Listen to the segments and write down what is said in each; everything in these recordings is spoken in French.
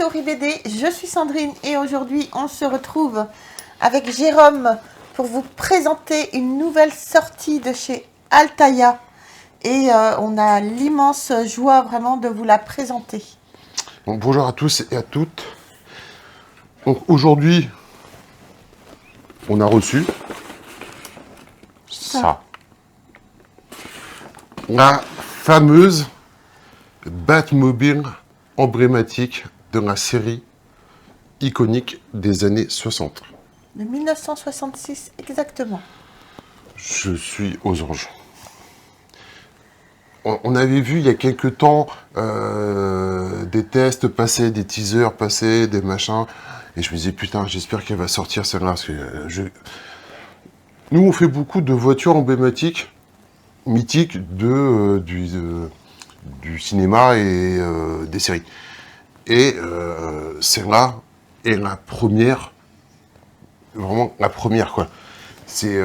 Story BD, je suis Sandrine et aujourd'hui on se retrouve avec Jérôme pour vous présenter une nouvelle sortie de chez Altaïa et on a l'immense joie vraiment de vous la présenter. Donc, bonjour à tous et à toutes. Donc aujourd'hui, on a reçu ça. La fameuse Batmobile emblématique de la série iconique des années 60. De 1966 exactement. Je suis aux anges. On avait vu il y a quelques temps des tests passés, des teasers passés, des machins, et je me disais putain, j'espère qu'elle va sortir celle-là. Parce que, nous, on fait beaucoup de voitures emblématiques, mythiques du cinéma et des séries. Et celle-là est la première, vraiment la première quoi. C'est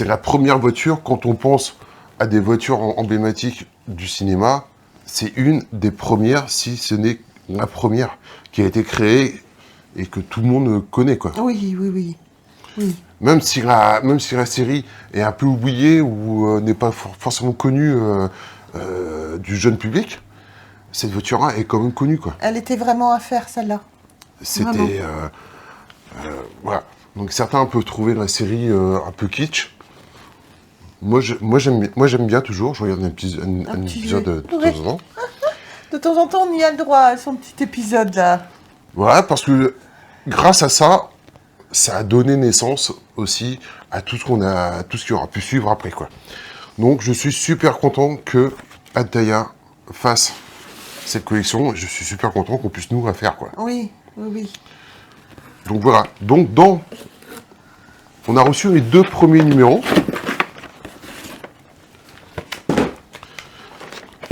la première voiture quand on pense à des voitures emblématiques du cinéma, c'est une des premières, si ce n'est la première, qui a été créée et que tout le monde connaît, quoi. Oui. Même si la série est un peu oubliée ou n'est pas forcément connue du jeune public, cette voiture-là est quand même connue, quoi. Elle était vraiment à faire celle-là. C'était... voilà. Donc certains peuvent trouver la série un peu kitsch. Moi j'aime bien toujours, je regarde un épisode de temps en temps. De temps en temps, on y a le droit à son petit épisode là. Voilà, parce que grâce à ça, ça a donné naissance aussi à tout ce qui aura pu suivre après, quoi. Donc je suis super content que Altaïa fasse cette collection, et je suis super content qu'on puisse nous la faire, quoi. Oui. Donc voilà, donc on a reçu les 2 premiers numéros.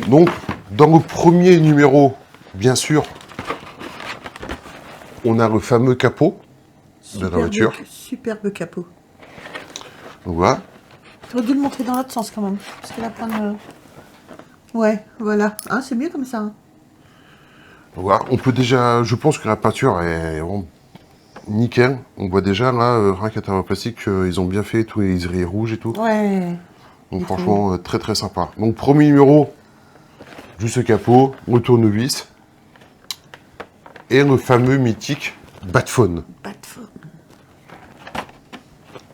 Donc, dans le premier numéro, bien sûr, on a le fameux capot de la voiture. Superbe capot. Donc voilà. J'aurais dû le montrer dans l'autre sens quand même. Parce qu'il a plein de... Ouais, voilà. Ah, c'est mieux comme ça. Hein. Donc voilà. On peut déjà... Je pense que la peinture est vraiment nickel. On voit déjà, là, rien qu'à travers le plastique, ils ont bien fait tous les liserés rouges et tout. Ouais. Donc franchement, très très sympa. Donc premier numéro, juste le capot, le tournevis. Et le fameux mythique Batphone. Batphone.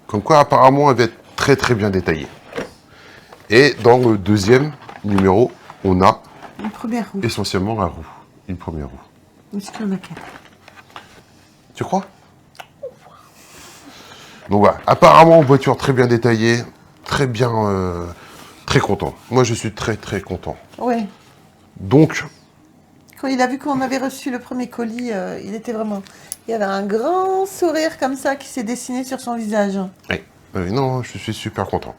Comme quoi, apparemment, elle va être très très bien détaillée. Et dans le deuxième numéro, on a Une première roue. essentiellement la roue. Une première roue. Est-ce qu'il y en a qu'un? Tu crois? Donc voilà, apparemment, voiture très bien détaillée, très bien, très content. Moi, je suis très très content. Ouais. Donc, Quand il a vu qu'on avait reçu le premier colis, il était vraiment... Il y avait un grand sourire comme ça qui s'est dessiné sur son visage. oui, non, je suis super content.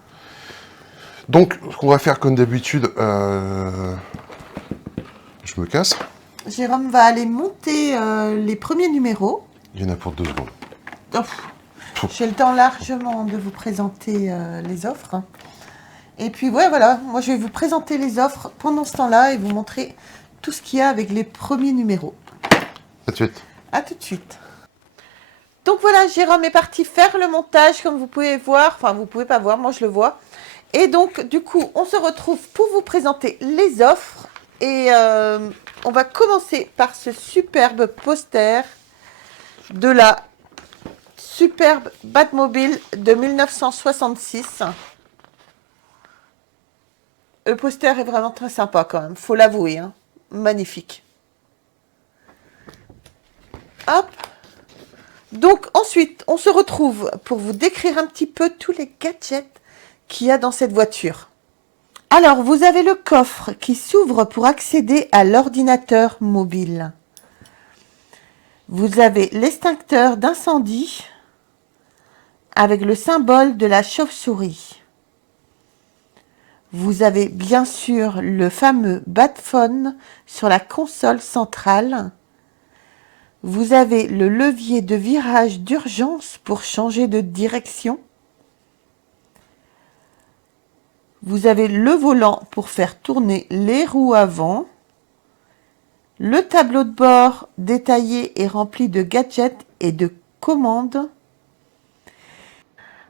Donc, ce qu'on va faire comme d'habitude, je me casse. Jérôme va aller monter les premiers numéros. Il y en a pour 2 secondes. Oh, j'ai le temps largement de vous présenter les offres. Et puis ouais, voilà, moi je vais vous présenter les offres pendant ce temps-là et vous montrer tout ce qu'il y a avec les premiers numéros. À tout de suite. A tout de suite. Donc voilà, Jérôme est parti faire le montage, comme vous pouvez voir. Enfin, vous pouvez pas voir, moi je le vois. Et donc, du coup, on se retrouve pour vous présenter les offres. Et on va commencer par ce superbe poster de la superbe Batmobile de 1966. Le poster est vraiment très sympa quand même, faut l'avouer. Hein. Magnifique. Hop. Donc ensuite, on se retrouve pour vous décrire un petit peu tous les gadgets qu'il y a dans cette voiture. Alors, vous avez le coffre qui s'ouvre pour accéder à l'ordinateur mobile. Vous avez l'extincteur d'incendie avec le symbole de la chauve-souris. Vous avez bien sûr le fameux Batphone sur la console centrale. Vous avez le levier de virage d'urgence pour changer de direction. Vous avez le volant pour faire tourner les roues avant Le tableau de bord détaillé est rempli de gadgets et de commandes.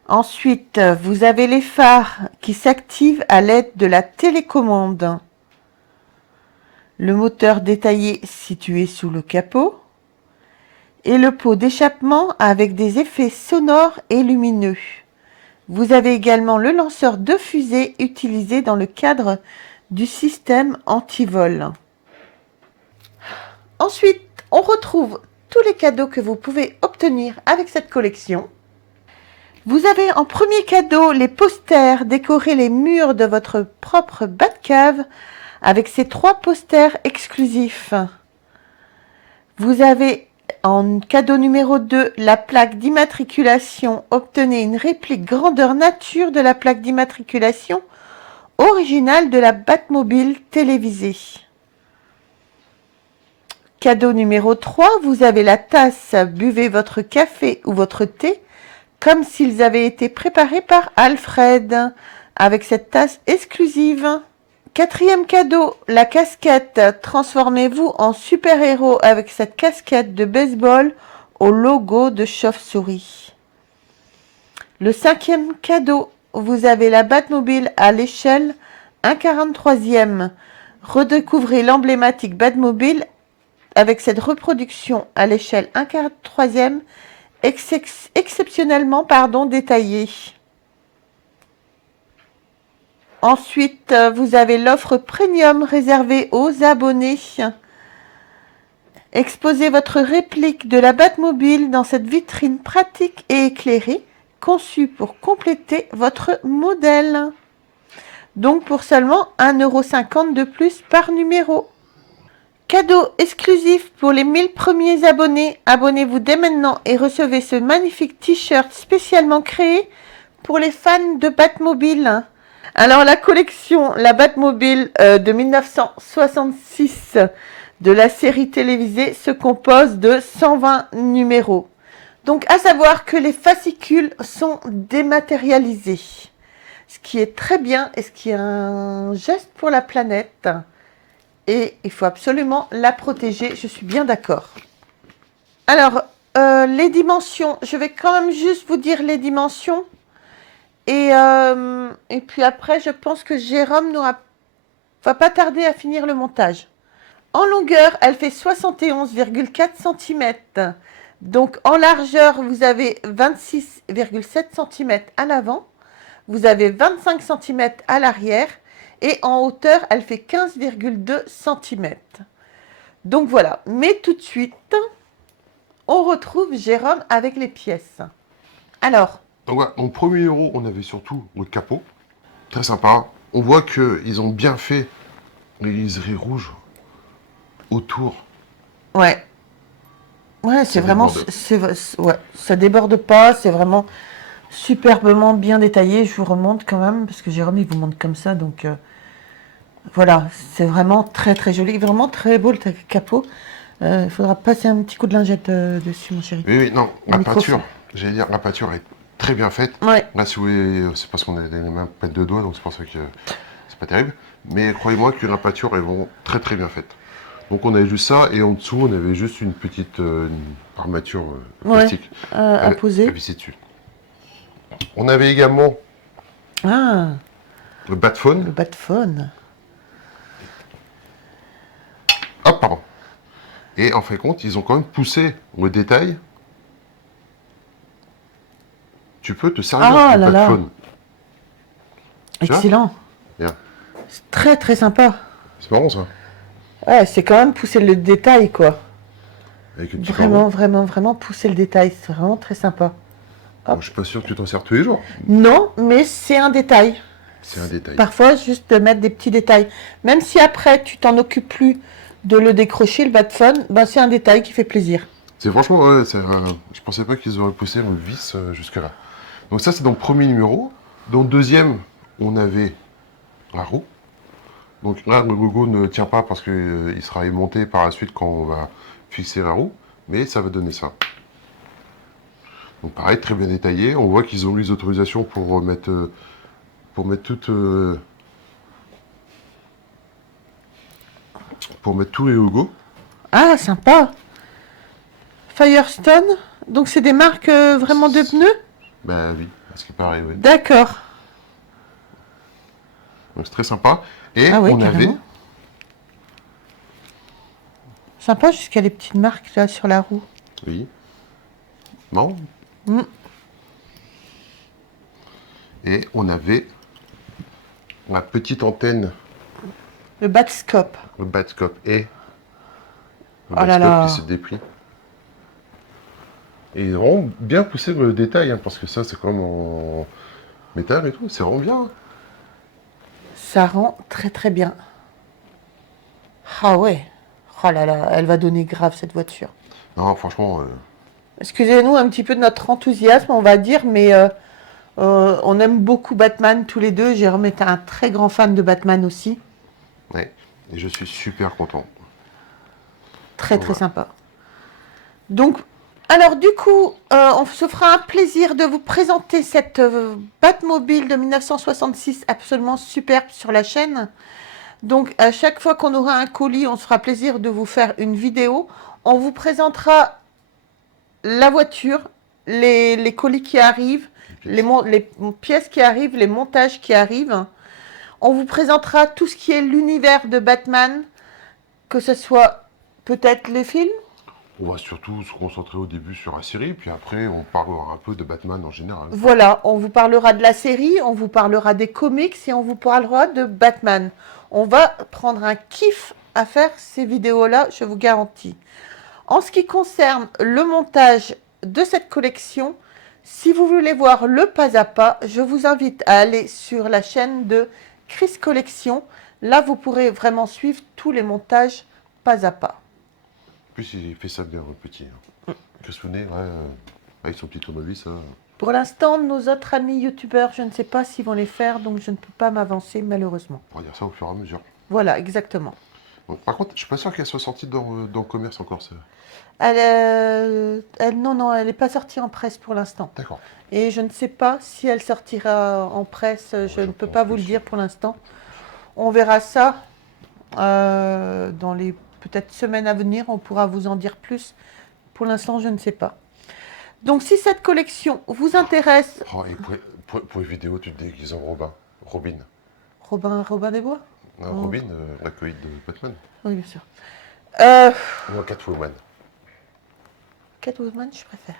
Ensuite, vous avez les phares qui s'activent à l'aide de la télécommande. Le moteur détaillé situé sous le capot. Et le pot d'échappement avec des effets sonores et lumineux. Vous avez également le lanceur de fusée utilisé dans le cadre du système anti-vol. Ensuite, on retrouve tous les cadeaux que vous pouvez obtenir avec cette collection. Vous avez en premier cadeau les posters décorer les murs de votre propre Batcave avec ces 3 posters exclusifs. Vous avez en cadeau numéro 2 la plaque d'immatriculation. Obtenez une réplique grandeur nature de la plaque d'immatriculation originale de la Batmobile télévisée. Cadeau numéro 3, vous avez la tasse. Buvez votre café ou votre thé comme s'ils avaient été préparés par Alfred, avec cette tasse exclusive. 4e cadeau, la casquette. Transformez-vous en super-héros avec cette casquette de baseball au logo de chauve-souris. Le 5e cadeau, vous avez la Batmobile à l'échelle 1/43e. Redécouvrez l'emblématique Batmobile avec cette reproduction à l'échelle 1/43e exceptionnellement détaillée. Ensuite, vous avez l'offre premium réservée aux abonnés. Exposez votre réplique de la Batmobile dans cette vitrine pratique et éclairée, conçue pour compléter votre modèle. Donc pour seulement 1,50 € de plus par numéro. Cadeau exclusif pour les 1000 premiers abonnés. Abonnez-vous dès maintenant et recevez ce magnifique t-shirt spécialement créé pour les fans de Batmobile. Alors la collection, la Batmobile de 1966 de la série télévisée se compose de 120 numéros. Donc à savoir que les fascicules sont dématérialisés. Ce qui est très bien et ce qui est un geste pour la planète. Et il faut absolument la protéger, je suis bien d'accord. Alors, les dimensions, je vais quand même juste vous dire les dimensions. Et puis après, je pense que Jérôme va pas tarder à finir le montage. En longueur, elle fait 71,4 cm. Donc en largeur, vous avez 26,7 cm à l'avant. Vous avez 25 cm à l'arrière. Et en hauteur, elle fait 15,2 cm. Donc voilà. Mais tout de suite, on retrouve Jérôme avec les pièces. Alors. Donc voilà, en premier numéro, on avait surtout le capot. Très sympa. On voit qu'ils ont bien fait les liserés rouges autour. Ouais. Ouais, c'est vraiment... ouais, ça déborde pas. C'est vraiment superbement bien détaillé. Je vous remonte quand même, parce que Jérôme, il vous montre comme ça. Donc... voilà, c'est vraiment très très joli, vraiment très beau le capot. Il faudra passer un petit coup de lingette dessus, mon chéri. Oui, non, la peinture, j'allais dire, la peinture est très bien faite. Ouais. Là, si vous voulez, c'est parce qu'on a les mains pleines de doigts, donc c'est pour ça que c'est pas terrible. Mais croyez-moi que la peinture est vraiment très très bien faite. Donc on avait juste ça, et en dessous, on avait juste une petite armature plastique à poser. À visser dessus. On avait également le Batphone. Le Batphone. Ah, pardon. Et en fin de compte, ils ont quand même poussé le détail. Tu peux te servir du Batphone. Excellent. Bien. C'est très très sympa. C'est marrant ça. Ouais, c'est quand même pousser le détail, quoi. Avec une petite vraiment pousser le détail. C'est vraiment très sympa. Bon, je suis pas sûr que tu t'en sers tous les jours. Non, mais c'est un détail. C'est un détail. Parfois, juste de mettre des petits détails. Même si après, tu t'en occupes plus de le décrocher, le Batphone, ben, c'est un détail qui fait plaisir. C'est franchement, ouais, je pensais pas qu'ils auraient poussé le vis jusque-là. Donc ça, c'est dans le premier numéro. Dans le deuxième, on avait la roue. Donc là, le logo ne tient pas parce qu'il sera aimanté par la suite quand on va fixer la roue. Mais ça va donner ça. Donc pareil, très bien détaillé. On voit qu'ils ont eu les autorisations pour mettre toutes... pour mettre tous les logos. Ah, sympa. Firestone. Donc, c'est des marques vraiment de pneus? Bah oui, parce que pareil, oui. D'accord. Donc c'est très sympa. Et Ah oui, on avait... carrément. Sympa jusqu'à les petites marques là sur la roue. Oui. Non. Mm. Et on avait la petite antenne, Le Batscope. le Batscope et le Oh là Batscope là. qui se déplie. Et ils ont vraiment bien poussé le détail, hein, parce que ça c'est comme en métal et tout, c'est vraiment bien. Hein. Ça rend très très bien. Ah ouais. Oh là là, elle va donner grave cette voiture. Non, franchement, Excusez-nous un petit peu de notre enthousiasme, on va dire, mais on aime beaucoup Batman tous les deux. Jérôme est un très grand fan de Batman aussi. ouais. Et je suis super content. Très Donc, très voilà. sympa. Donc, alors du coup, on se fera un plaisir de vous présenter cette Batmobile de 1966 absolument superbe sur la chaîne. Donc, à chaque fois qu'on aura un colis, on se fera plaisir de vous faire une vidéo. On vous présentera la voiture, les colis qui arrivent, les pièces qui arrivent, les montages qui arrivent. On vous présentera tout ce qui est l'univers de Batman, que ce soit peut-être les films. On va surtout se concentrer au début sur la série, puis après on parlera un peu de Batman en général. Voilà, on vous parlera de la série, on vous parlera des comics et on vous parlera de Batman. On va prendre un kiff à faire ces vidéos-là, je vous garantis. En ce qui concerne le montage de cette collection, si vous voulez voir le pas à pas, je vous invite à aller sur la chaîne de Chris Collection. Là, vous pourrez vraiment suivre tous les montages pas à pas. En plus, il fait ça bien, le petit. Hein. Chris Founet, ouais, avec son petit tournevis, ça. Pour l'instant, nos autres amis youtubeurs, je ne sais pas s'ils vont les faire, donc je ne peux pas m'avancer malheureusement. On va dire ça au fur et à mesure. Voilà, exactement. Donc, par contre, je suis pas sûr qu'elle soit sortie dans le commerce encore. Ça. Non, elle n'est pas sortie en presse pour l'instant. D'accord. Et je ne sais pas si elle sortira en presse, je ne peux pas vous le dire pour l'instant. On verra ça dans les peut-être semaines à venir, on pourra vous en dire plus. Pour l'instant, je ne sais pas. Donc, si cette collection vous intéresse... Oh, et pour les vidéos, tu te déguises en Robin. Robin des Bois? Non, Oh. Robin, la coïde de Batman. Oui, bien sûr. Ou un Catwoman. Catwoman, je préfère.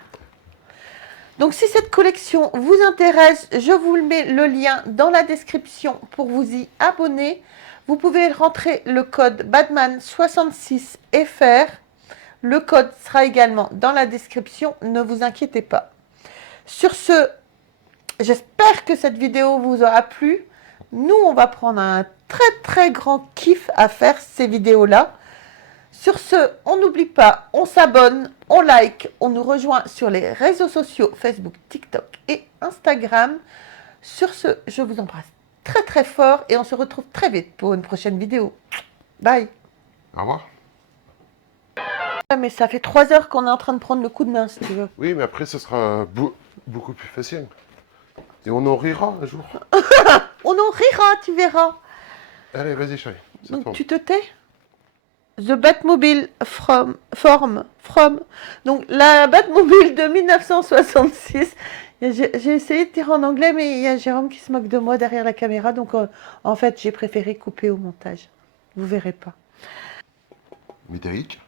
Donc, si cette collection vous intéresse, je vous mets le lien dans la description pour vous y abonner. Vous pouvez rentrer le code Batman66FR. Le code sera également dans la description, ne vous inquiétez pas. Sur ce, j'espère que cette vidéo vous aura plu. Nous, on va prendre un très très grand kiff à faire ces vidéos-là. Sur ce, on n'oublie pas, on s'abonne, on like, on nous rejoint sur les réseaux sociaux Facebook, TikTok et Instagram. Sur ce, je vous embrasse très très fort et on se retrouve très vite pour une prochaine vidéo. Bye. Au revoir. Mais ça fait 3 heures qu'on est en train de prendre le coup de main, si tu veux. Oui, mais après, ce sera beaucoup plus facile. Et on en rira un jour. On en rira, tu verras. Allez, vas-y, chérie. Donc tu te tais. The Batmobile from. Donc la Batmobile de 1966. J'ai essayé de dire en anglais, mais il y a Jérôme qui se moque de moi derrière la caméra. Donc en fait, j'ai préféré couper au montage. Vous verrez pas. Métallique.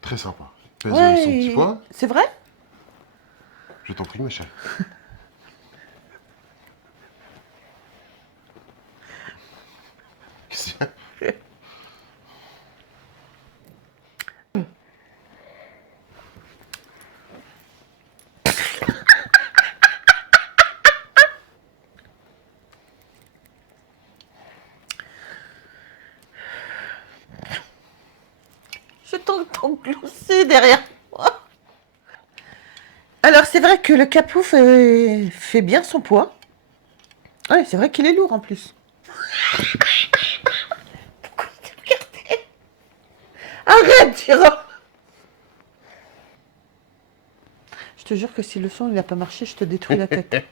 Très sympa. Pèse Ouais, son petit poids. c'est vrai? Je t'en prie, ma chérie. Qu'est-ce qu'il y a? Je t'entends glousser derrière moi. Alors c'est vrai que le capot fait bien son poids. Ouais, c'est vrai qu'il est lourd en plus. Pourquoi tu regardais? Arrête, Jérôme. Je te jure que si le son il n'a pas marché, je te détruis la tête.